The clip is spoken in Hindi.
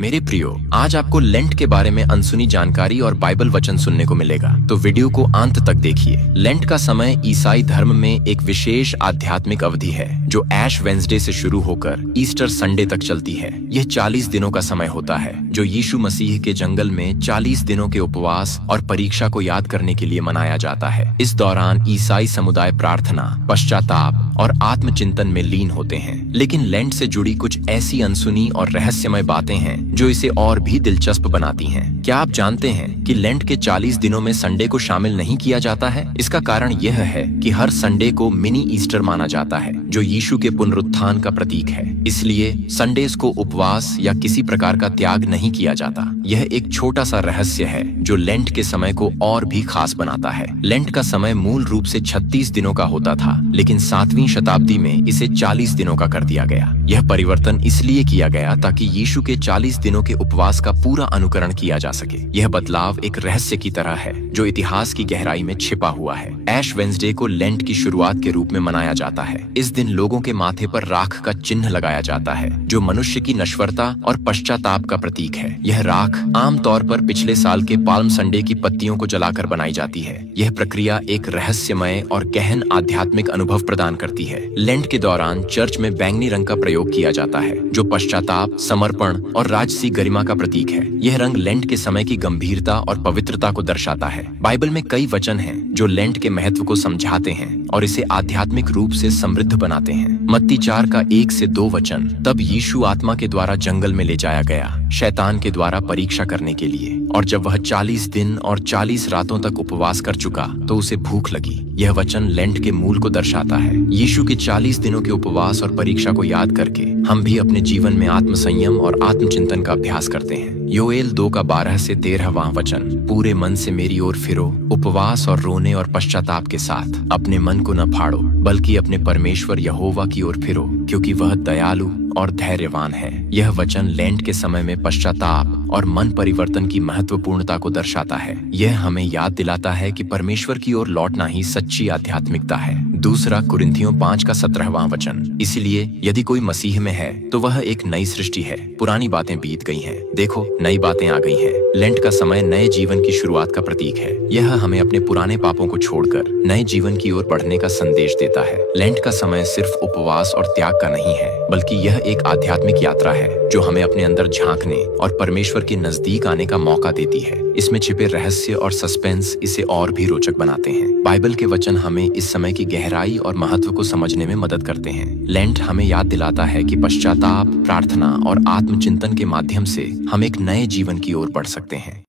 मेरे प्रियो, आज आपको लेंट के बारे में अनसुनी जानकारी और बाइबल वचन सुनने को मिलेगा, तो वीडियो को अंत तक देखिए। लेंट का समय ईसाई धर्म में एक विशेष आध्यात्मिक अवधि है जो ऐश वेंसडे से शुरू होकर ईस्टर संडे तक चलती है। यह 40 दिनों का समय होता है जो यीशु मसीह के जंगल में 40 दिनों के उपवास और परीक्षा को याद करने के लिए मनाया जाता है। इस दौरान ईसाई समुदाय प्रार्थना, पश्चाताप और आत्मचिंतन में लीन होते हैं। लेकिन लेंट से जुड़ी कुछ ऐसी अनसुनी और रहस्यमय बातें हैं जो इसे और भी दिलचस्प बनाती हैं। क्या आप जानते हैं कि लेंट के 40 दिनों में संडे को शामिल नहीं किया जाता है? इसका कारण यह है कि हर संडे को मिनी ईस्टर माना जाता है जो यीशु के पुनरुत्थान का प्रतीक है। इसलिए संडेज को उपवास या किसी प्रकार का त्याग नहीं किया जाता। यह एक छोटा सा रहस्य है जो लेंट के समय को और भी खास बनाता है। लेंट का समय मूल रूप से 36 दिनों का होता था, लेकिन 7वीं शताब्दी में इसे 40 दिनों का कर दिया गया। यह परिवर्तन इसलिए किया गया ताकि यीशु के 40 दिनों के उपवास का पूरा अनुकरण किया जा सके। यह बदलाव एक रहस्य की तरह है जो इतिहास की गहराई में छिपा हुआ है। ऐश वेंसडे को लेंट की शुरुआत के रूप में मनाया जाता है। इस दिन लोगों के माथे पर राख का चिन्ह लगाया जाता है जो मनुष्य की नश्वरता और पश्चाताप का प्रतीक है। यह राख आमतौर पर पिछले साल के पाल्म संडे की पत्तियों को जलाकर बनाई जाती है। यह प्रक्रिया एक रहस्यमय और गहन आध्यात्मिक अनुभव प्रदान करती है। लेंट के दौरान चर्च में बैंगनी रंग का प्रयोग किया जाता है जो पश्चाताप, समर्पण और राजसी गरिमा का प्रतीक है। यह रंग लेंट के समय की गंभीरता और पवित्रता को दर्शाता है। बाइबल में कई वचन हैं जो लेंट के महत्व को समझाते हैं और इसे आध्यात्मिक रूप से समृद्ध बनाते हैं। मत्ती 4 का 1 से 2 वचन, तब यीशु आत्मा के द्वारा जंगल में ले जाया गया शैतान के द्वारा परीक्षा करने के लिए, और जब वह 40 दिन और 40 रातों तक उपवास कर चुका तो उसे भूख लगी। यह वचन लेंट के मूल को दर्शाता है। यीशु के 40 दिनों के उपवास और परीक्षा को याद करके हम भी अपने जीवन में आत्मसंयम और आत्मचिंतन का अभ्यास करते हैं। योएल 2 का 12 से 13वां वचन, पूरे मन से मेरी ओर फिरो, उपवास और रोने और पश्चाताप के साथ अपने मन को न फाड़ो, बल्कि अपने परमेश्वर यहोवा की ओर फिरो, क्योंकि वह दयालु और धैर्यवान है। यह वचन लेंट के समय में पश्चाताप और मन परिवर्तन की महत्वपूर्णता को दर्शाता है। यह हमें याद दिलाता है कि परमेश्वर की ओर लौटना ही सच्ची आध्यात्मिकता है। दूसरा कुरिन्थियों 5 का 17वां वचन, इसलिए यदि कोई मसीह में है तो वह एक नई सृष्टि है, पुरानी बातें बीत गई हैं, देखो नई बातें आ गई हैं। लेंट का समय नए जीवन की शुरुआत का प्रतीक है। यह हमें अपने पुराने पापों को छोड़कर नए जीवन की ओर बढ़ने का संदेश देता है। लेंट का समय सिर्फ उपवास और त्याग का नहीं है, बल्कि यह एक आध्यात्मिक यात्रा है जो हमें अपने अंदर झांकने और परमेश्वर के नजदीक आने का मौका देती है। इसमें छिपे रहस्य और सस्पेंस इसे और भी रोचक बनाते हैं। बाइबल के वचन हमें इस समय की गहराई और महत्व को समझने में मदद करते हैं। लेंट हमें याद दिलाता है कि पश्चाताप, प्रार्थना और आत्मचिंतन के माध्यम से हम एक नए जीवन की ओर बढ़ सकते हैं।